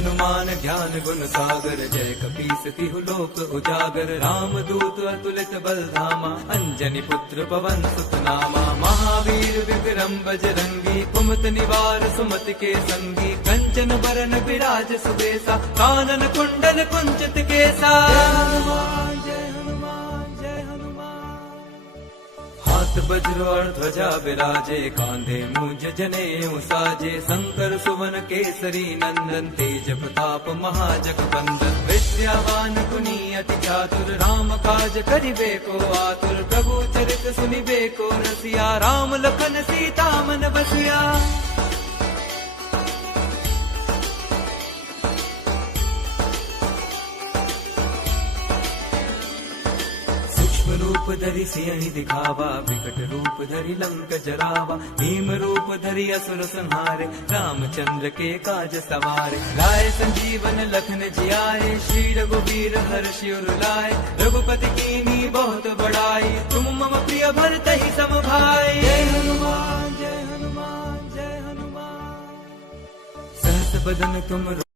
हनुमान ज्ञान गुण सागर, जय कपीस तिहु लोक उजागर। राम दूत अतुलित बल धामा, अंजनी पुत्र पवन सुत नामा। महावीर विक्रम बजरंगी, कुमत निवार सुमति के संगी। कंचन बरन विराज सुबेसा, कानन कुंडल कुंचित केसा। हाथ वज्र और ध्वजा विराजे, कांधे मुझ जनेऊ साजे। शंकर सुवन केसरी नंदन, तेज प्रताप महाजगबंदन। विद्यावान गुणी अति चातुर, राम काज करिबे को आतुर। प्रभु चरित सुनिबे को रसिया, राम लखन सीता मन बसिया। रूप धरि सियहि दिखावा, विकट रूप धरि लंक जरावा। भीम रूप धरि असुर संहारे, रामचंद्र के काज सवारे। लाए संजीवन लखन जियाए, श्री रघुवीर हर्षि उर लाए। रघुपति कीन्ही बहुत बड़ाई, तुम मम प्रिय भरतहि सम भाई। जय हनुमान जय हनुमान जय हनुमान। सहस बदन तुम